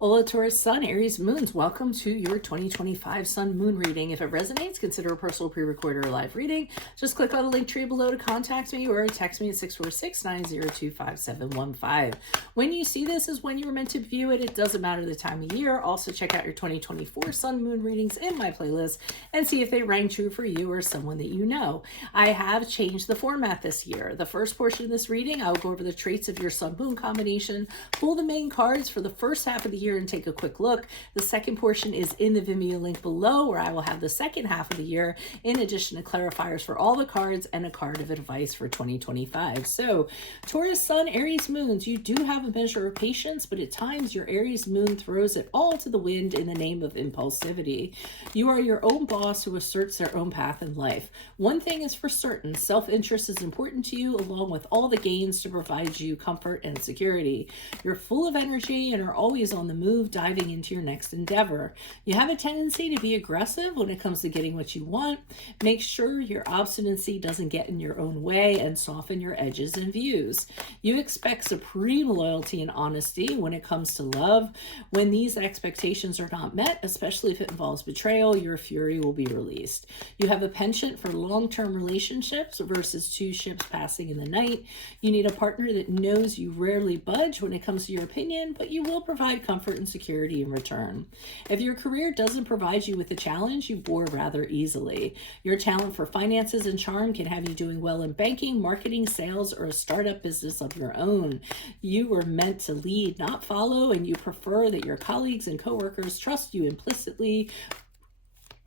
Hola Taurus Sun, Aries Moons, welcome to your 2025 Sun Moon reading. If it resonates, consider a personal pre-recorded or live reading. Just click on the link tree below to contact me or text me at 646-902-5715. When you see this is when you were meant to view it. It doesn't matter the time of year. Also check out your 2024 Sun Moon readings in my playlist and see if they rang true for you or someone that you know. I have changed the format this year. The first portion of this reading, I will go over the traits of your Sun Moon combination, pull the main cards for the first half of the year and take a quick look. The second portion is in the Vimeo link below, where I will have the second half of the year in addition to clarifiers for all the cards and a card of advice for 2025. So Taurus Sun, Aries Moons, you do have a measure of patience, but at times your Aries Moon throws it all to the wind in the name of impulsivity. You are your own boss who asserts their own path in life. One thing is for certain, self-interest is important to you, along with all the gains to provide you comfort and security. You're full of energy and are always on the move, diving into your next endeavor. You have a tendency to be aggressive when it comes to getting what you want. Make sure your obstinacy doesn't get in your own way and soften your edges and views. You expect supreme loyalty and honesty when it comes to love. When these expectations are not met, especially if it involves betrayal, your fury will be released. You have a penchant for long-term relationships versus two ships passing in the night. You need a partner that knows you rarely budge when it comes to your opinion, but you will provide comfort and security in return. If your career doesn't provide you with a challenge, you bore rather easily. Your talent for finances and charm can have you doing well in banking, marketing, sales, or a startup business of your own. You were meant to lead, not follow, and you prefer that your colleagues and coworkers trust you implicitly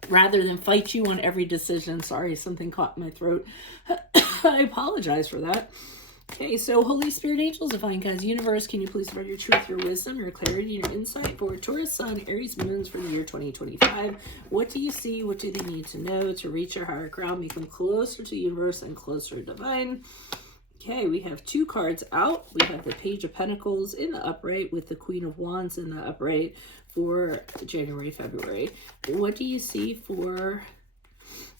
rather than fight you on every decision. Sorry, something caught in my throat. I apologize for that. Okay, so Holy Spirit, angels, divine guides, universe, can you please provide your truth, your wisdom, your clarity, and your insight for Taurus Sun, Aries Moons for the year 2025? What do you see? What do they need to know to reach your higher ground, become closer to the universe and closer to divine? Okay, we have two cards out. We have the Page of Pentacles in the upright with the Queen of Wands in the upright for January, February. What do you see for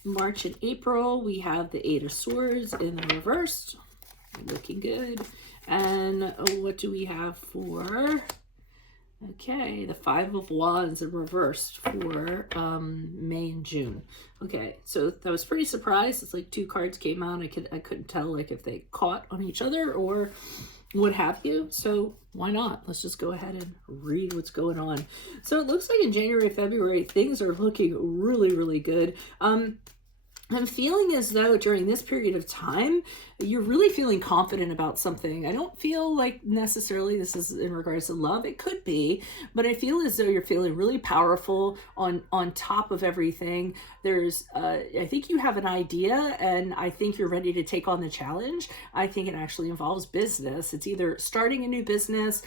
March and April? We have the Eight of Swords in the reversed. Looking good. And what do we have for, okay, the Five of Wands in reversed for May and June. Okay, so I was pretty surprised. It's like two cards came out. I couldn't tell like if they caught on each other or what have you. So why not? Let's just go ahead and read what's going on. So it looks like in January, February, things are looking really, really good. I'm feeling as though during this period of time, you're really feeling confident about something. I don't feel like necessarily this is in regards to love. It could be, but I feel as though you're feeling really powerful on top of everything. There's, I think you have an idea and I think you're ready to take on the challenge. I think it actually involves business. It's either starting a new business,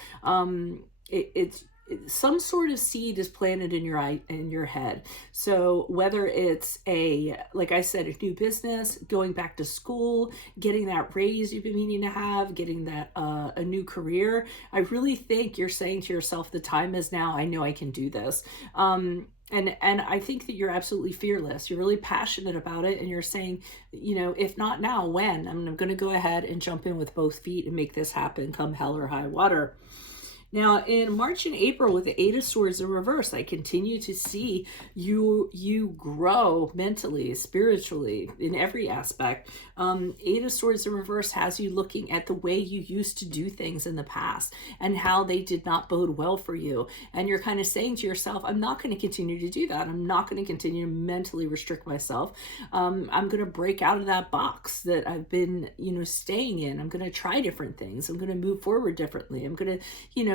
it's some sort of seed is planted in your head. So whether it's like I said, a new business, going back to school, getting that raise you've been meaning to have, getting that a new career, I really think you're saying to yourself, the time is now. I know I can do this. And I think that you're absolutely fearless. You're really passionate about it. And you're saying, you know, if not now, when? I'm going to go ahead and jump in with both feet and make this happen come hell or high water. Now, in March and April with the Eight of Swords in reverse, I continue to see you grow mentally, spiritually, in every aspect. Eight of Swords in reverse has you looking at the way you used to do things in the past and how they did not bode well for you. And you're kind of saying to yourself, I'm not going to continue to do that. I'm not going to continue to mentally restrict myself. I'm going to break out of that box that I've been, staying in. I'm going to try different things. I'm going to move forward differently. I'm going to,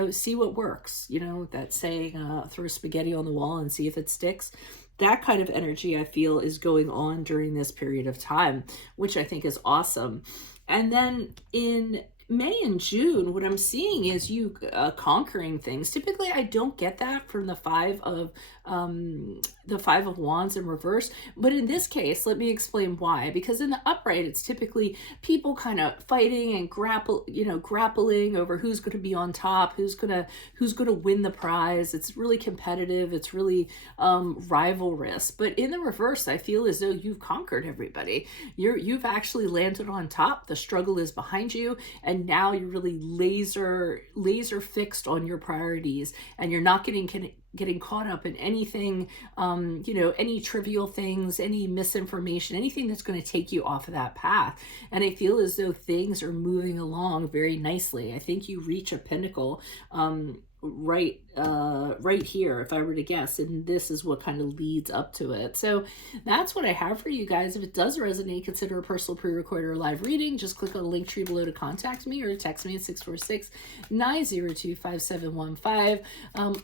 see what works, that saying, throw spaghetti on the wall and see if it sticks. That kind of energy I feel is going on during this period of time, which I think is awesome. And then in May and June, what I'm seeing is you conquering things. Typically, I don't get that from the Five of Wands in reverse. But in this case, let me explain why. Because in the upright, it's typically people kind of fighting and grappling over who's going to be on top, who's going to win the prize. It's really competitive. It's really rivalrous. But in the reverse, I feel as though you've conquered everybody. You've actually landed on top. The struggle is behind you, and and now you're really laser fixed on your priorities, and you're not getting caught up in anything, any trivial things, any misinformation, anything that's going to take you off of that path. And I feel as though things are moving along very nicely. I think you reach a pinnacle right here, if I were to guess, and this is what kind of leads up to it. So that's what I have for you guys. If it does resonate, consider a personal pre-recorded or live reading. Just click on the link tree below to contact me, or text me at 646-902-5715.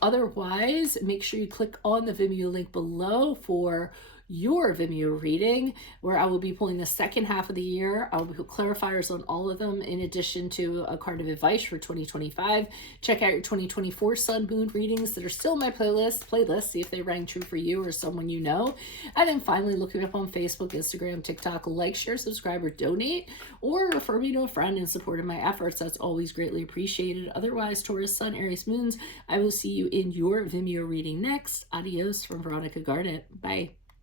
Otherwise, make sure you click on the Vimeo link below for your Vimeo reading, where I will be pulling the second half of the year. I will put clarifiers on all of them, in addition to a card of advice for 2025. Check out your 2024 Sun Moon readings that are still in my playlist. See if they rang true for you or someone you know. And then finally, look me up on Facebook, Instagram, TikTok. Like, share, subscribe, or donate, or refer me to a friend in support of my efforts. That's always greatly appreciated. Otherwise, Taurus, Sun, Aries, Moons, I will see you in your Vimeo reading next. Adios from Veronica Garnet. Bye.